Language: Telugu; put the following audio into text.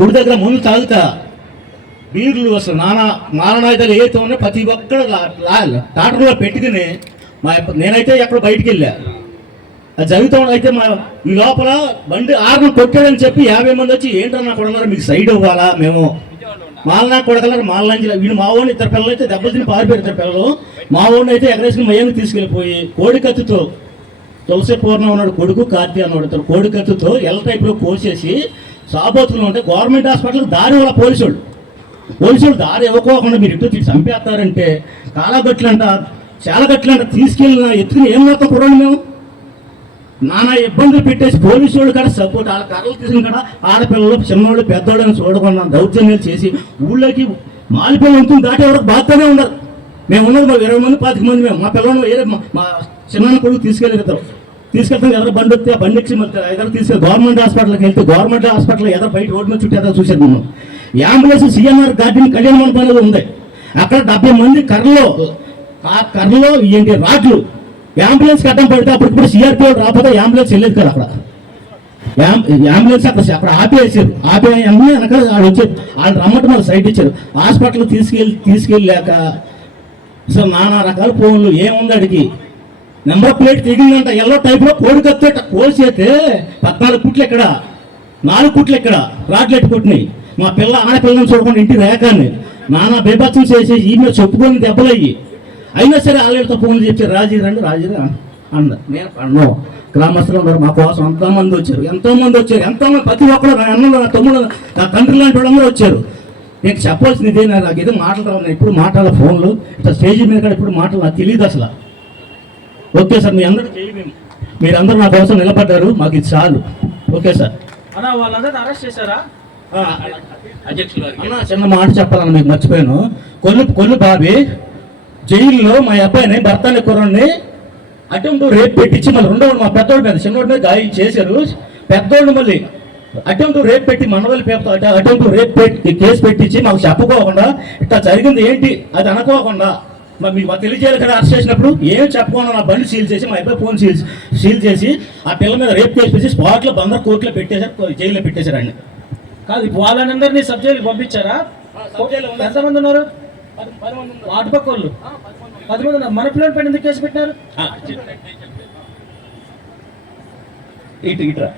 గుడి దగ్గర ముందు తాగుతా బీర్లు అసలు మారణాయుధాలు ఏదైతే ఉన్నాయో ప్రతి ఒక్కరు టాటర్లో పెట్టుకుని నేనైతే ఎక్కడ బయటికి వెళ్ళా అది జరుగుతూ అయితే ఈ లోపల బండి ఆరును కొట్టాడని చెప్పి 50 మంది వచ్చి ఏంటన్నా కొడన్నారు మీకు సైడ్ ఇవ్వాలా మేము మాలనా కొడగలరు మాలంజల వీళ్ళు మా ఊరిని ఇద్దరు పిల్లలు అయితే దెబ్బలు తిని పారిపోయారు ఇద్దరు పిల్లలు మా ఊరిని అయితే ఎగరేసిన మయ్యాన్ని తీసుకెళ్ళిపోయి కోడికత్తుతో తులసి పూర్ణ ఉన్నాడు కొడుకు కార్తీ అన్నాడు కోడికత్తుతో ఎల్ టైప్లో కోసేసి సాబోతులు ఉంటే గవర్నమెంట్ హాస్పిటల్ దారి వాళ్ళ పోలీసులు దారి ఇవ్వకోకుండా మీరు ఇటు చంపేస్తారంటే కాలగట్లంట చాలా గట్లంట తీసుకెళ్ళిన ఎత్తుకుని ఏం మాత్రం చూడండి మేము నానా ఇబ్బందులు పెట్టేసి పోలీసు వాళ్ళు కూడా సపోర్ట్ వాళ్ళ కర్రలు తీసుకుని కూడా ఆడపిల్లలు చిన్నోళ్ళు పెద్దోళ్ళు అని చూడకుండా దౌర్జన్యాలు చేసి ఊళ్ళోకి మాలిపిల్లలు ఉంటుంది దాటి ఎవరికి బాధతోనే ఉండరు మేము ఉన్నది మా 20 మంది 25 మంది మేము మా పిల్లలు వేరే మా చిన్న కొడుకు తీసుకెళ్తాం ఎవరు బండి వస్తే ఆ బండి ఎక్కి ఎదురు తీసుకెళ్ళి గవర్నమెంట్ హాస్పిటల్కి వెళ్తే గవర్నమెంట్ హాస్పిటల్ ఎదురు బయట రోడ్డు మీద చుట్టూ ఎదురు చూసేది మనం అంబులెన్స్ సిఎన్ఆర్ గార్డెన్ కళ్యాణ మండపం అనేది ఉంది అక్కడ 70 మంది కర్రలో ఏంటి రాడ్లు అంబులెన్స్ అడ్డం పడితే అప్పుడు సిఆర్పీ రాకపోతే అంబులెన్స్ వెళ్ళేది కదా అక్కడ అంబులెన్స్ అక్కడ ఆపేసారు ఆపేయన్నీ వెనక వాళ్ళు వచ్చారు వాళ్ళు రమ్మట మళ్ళీ సైట్ ఇచ్చారు హాస్పిటల్ తీసుకెళ్ళాక అసలు నానా రకాల ఫోన్లు ఏముంది అడిగి నెంబర్ ప్లేట్ తెగిందంట ఎల్లో టైప్లో కోడికత్తేట కోసేస్తే 14 కుట్లు ఎక్కడ 4 కుట్లు ఎక్కడ రాడ్లెట్ కొట్టినాయి మా ఆడపిల్లని చూడకుండా ఇంటి రేఖాన్ని నానా బేబత్సం చేసి ఈమె చెప్పుకొని దెబ్బలయ్యి అయినా సరే ఆల్రెడీతో ఫోన్లు చెప్పారు రాజీ రండి అన్న నేను అన్నో గ్రామస్తులు ఉన్నారు మా కోసం ఎంతోమంది వచ్చారు ప్రతి ఒక్కరు నా అన్నలు నా తమ్ముడు నా తండ్రి లాంటి వాళ్ళందరూ వచ్చారు నీకు చెప్పాల్సింది ఇదే నాకు ఏదో మాటలు ఇప్పుడు మాట్లాడాలి ఫోన్లు ఇట్లా స్టేజ్ మీద కూడా ఇప్పుడు మాటలు నాకు తెలియదు అసలు ఓకే సార్ మీ అందరూ మీరందరూ నా కోసం నిలబడ్డారు మాకు ఇది చాలు ఓకే సార్ అన్న వాళ్ళందరూ అరెస్ట్ చేశారా అన్న చిన్న మాట చెప్పాలన్న మీకు మర్చిపోయాను కొల్లు బాబీ జైల్లో మా అబ్బాయిని భర్తని కుర్రాన్ని అటెంప్ట్ రేప్ పెట్టించి మళ్ళీ రెండోడు మా పెద్దోడి మీద చిన్నోడి మీద గాయం చేశారు పెద్దోడు మళ్ళీ అటెంప్ట్ రేప్ పెట్టి మనవల్లి అటెంప్ట్ రేప్ పెట్టి కేసు పెట్టించి మాకు చెప్పుకోకుండా ఇట్లా జరిగింది ఏంటి అది అనుకోకుండా మరి మీకు తెలియజేయాలి కదా అరెస్ట్ చేసినప్పుడు ఏం చెప్పకుండా నా బండి సీల్ చేసి మా అబ్బాయి ఫోన్ సీల్ చేసి ఆ పిల్ల మీద రేప్ కేసు పెట్టి స్పాట్లో బందర్ కోర్టులో పెట్టేశారు జైల్లో పెట్టేశారు ఆయన కాదు వాళ్ళందరినీ సబ్ జైలు పంపించారా ఎంతమంది ఉన్నారు అటుపక్క వాళ్ళు 10 మంది ఉన్నారు మన పిల్లల పైన ఎందుకు కేసు పెట్టినారు ఇట్రా